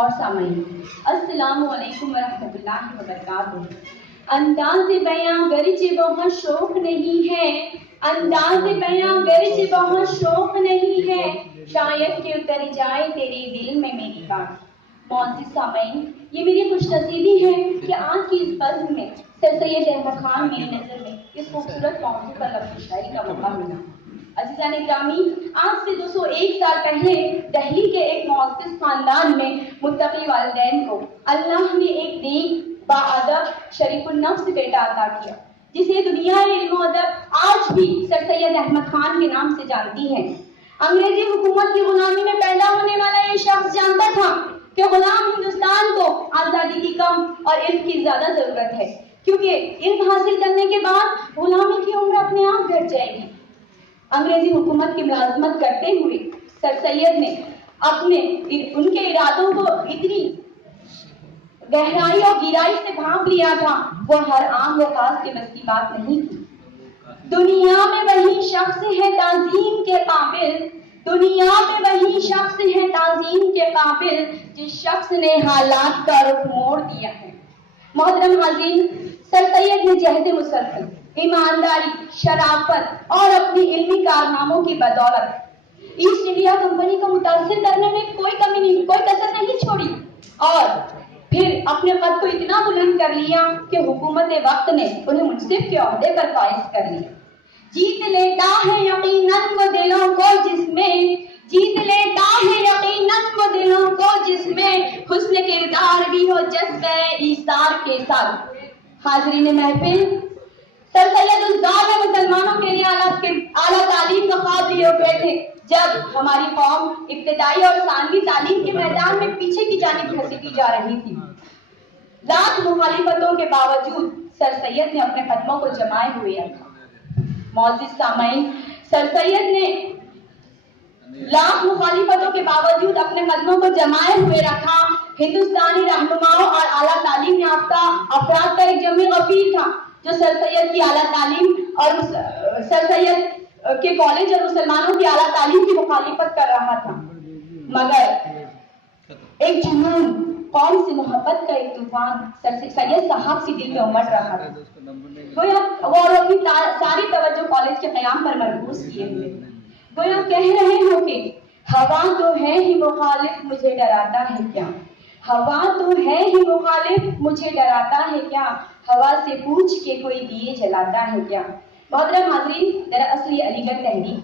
اور سامعین السلام علیکم ورحمۃ اللہ وبرکاتہ۔ انداز بیاں گرچہ بہت شوق نہیں ہے، انداز بیاں گرچہ بہت شوق نہیں ہے، شاید کہ اتر جائے تیرے دل میں میری بات۔ معزز سامعین، یہ میری خوش نصیبی ہے کہ آج کی اس بزم میں سر سید احمد خان میری نظر میں اس خوبصورت موضوع پر لفظ شاعری کا موقع ملا۔ عزیزان گرامی، آج سے 201 سال پہلے دہلی کے ایک معزز خاندان میں متقی والدین کو اللہ نے ایک نیک باادب شریف النفس بیٹا عطا کیا، جسے دنیا علم و ادب آج بھی سر سید احمد خان کے نام سے جانتی ہے۔ انگریزی حکومت کی غلامی میں پیدا ہونے والا یہ شخص جانتا تھا کہ غلام ہندوستان کو آزادی کی کم اور علم کی زیادہ ضرورت ہے، کیونکہ علم حاصل کرنے کے بعد غلامی کی عمر اپنے آپ گھٹ جائے گی۔ انگریزی حکومت کی ملازمت کرتے ہوئے سر سید نے ان کے ارادوں کو اتنی گہرائی اور گہرائی سے بھانپ لیا تھا، وہ ہر عام و خاص کے بس کی بات نہیں تھی۔ دنیا میں وہی شخص ہے تعظیم کے قابل، دنیا میں وہی شخص ہے تعظیم کے قابل، جس شخص نے حالات کا رخ موڑ دیا ہے۔ محترم حاضرین، سر سید نے جہد مسلسل، ایمانداری، شرافت اور اپنی علمی کارناموں کی بدولت ایسٹ انڈیا کمپنی کو متاثر کرنے میں کوئی کسر نہیں چھوڑی، اور پھر اپنے قد کو اتنا بلند کر لیا کہ حکومت وقت نے انہیں منصف کے عہدے پر فائز کر لیا۔ جیت لیتا ہے یقیناً وہ دلوں کو جس میں، جیت لیتا ہے یقیناً وہ دلوں کو جس میں حسن کردار بھی ہو جذبہ ایثار کے ساتھ۔ حاضرین محفل، سر سید اس دور میں مسلمانوں کے لیے اعلیٰ تعلیم کا خواب لیے ہوئے تھے جب ہماری قوم ابتدائی اور ثانوی تعلیم کے میدان میں پیچھے کی جانب گھسیٹی جا رہی تھی۔ لاکھ مخالفتوں کے باوجود سر سید نے اپنے قدموں کو جمائے ہوئے رکھا۔ معزز سامعین، سر سید نے لاکھ مخالفتوں کے باوجود اپنے قدموں کو جمائے ہوئے رکھا۔ ہندوستانی رہنماؤں اور اعلیٰ تعلیم یافتہ افراد کا ایک جمع غفیر تھا جو سر سید کی اعلیٰ تعلیم اور سر سید کے کالج اور مسلمانوں کی اعلیٰ تعلیم کی مخالفت کر رہا تھا، مگر ایک جنون، قوم سے محبت کا ایک طوفان سر سید صاحب کے دل میں امڑ رہا تھا۔ وہ اپنی ساری توجہ کالج کے قیام پر مرکوز کیے ہوئے، گویا کہہ رہے ہو کہ ہوا تو ہے ہی مخالف مجھے ڈراتا ہے کیا، ہوا تو ہے ہی مخالف مجھے ڈراتا ہے کیا، ہوا سے پوچھ کے کوئی دیے جلاتا ہے کیا۔ محترم حاضرین، دراصل یہ علی گڑھ تحریک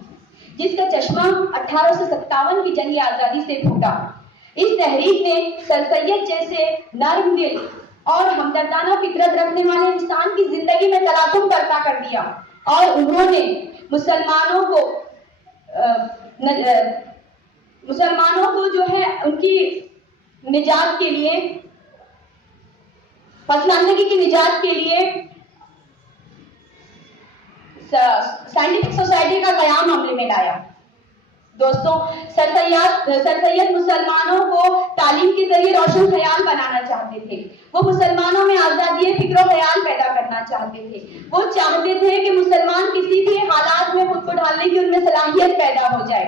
جس کا چشمہ 1857 کی جنگ آزادی سے پھوٹا، اس تحریک نے سر سید جیسے نرم دل اور ہمدردانہ فطرت رکھنے والے انسان کی زندگی میں تلاطم برپا کر دیا، اور انہوں نے مسلمانوں کو جو ہے ان کی نجات کے لیے، پسماندگی کی نجات کے لیے سائنٹیفک سوسائٹی کا قیام عمل میں لایا۔ دوستوں، سر سید مسلمانوں کو تعلیم کے ذریعے روشن خیال بنانا چاہتے تھے، وہ مسلمانوں میں آزادی فکر و خیال پیدا کرنا چاہتے تھے، وہ چاہتے تھے کہ مسلمان کسی بھی حالات میں خود کو ڈھالنے کی ان میں صلاحیت پیدا ہو جائے۔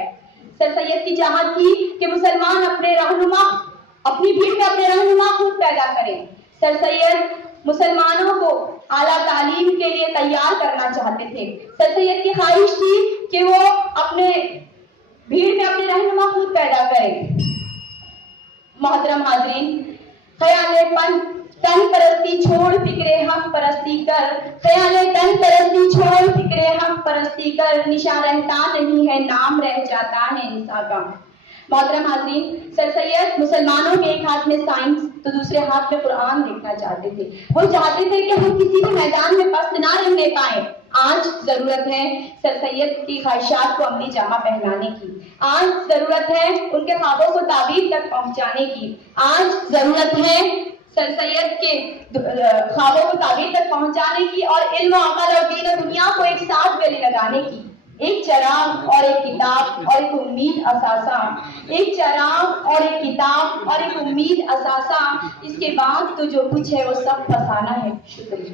سر سید کی چاہت تھی کہ مسلمان اپنی بھیڑ میں اپنے رہنما خود پیدا کریں۔ سر سید مسلمانوں کو اعلیٰ تعلیم کے لیے تیار کرنا چاہتے تھے۔ سر سید کی خواہش تھی کہ وہ اپنے بھیڑ میں اپنے رہنما خود پیدا کریں۔ محترم حاضرین، خیال تن پرستی چھوڑ فکر حق پرستی کر، خیال تن پرستی چھوڑ فکر حق پرستی کر، نشان رہتا نہیں ہے نام رہ جاتا ہے انسان کا۔ محترم حاضرین، سر سید مسلمانوں کے ایک ہاتھ میں سائنس تو دوسرے ہاتھ میں قرآن دیکھنا چاہتے تھے۔ وہ چاہتے تھے کہ ہم کسی بھی میدان میں پست نہ رہنے پائیں۔ آج ضرورت ہے سر سید کی خواہشات کو عملی جامہ پہنانے کی، آج ضرورت ہے ان کے خوابوں کو تعبیر تک پہنچانے کی، آج ضرورت ہے سر سید کے خوابوں کو تعبیر تک پہنچانے کی، اور علم و عمل اور دین و دنیا کو ایک ساتھ گلے لگانے کی۔ ایک چراغ اور ایک کتاب اور ایک امید اثاثہ، ایک چراغ اور ایک کتاب اور ایک امید اثاثہ، اس کے بعد تو جو کچھ ہے وہ سب فسانہ ہے۔ شکریہ۔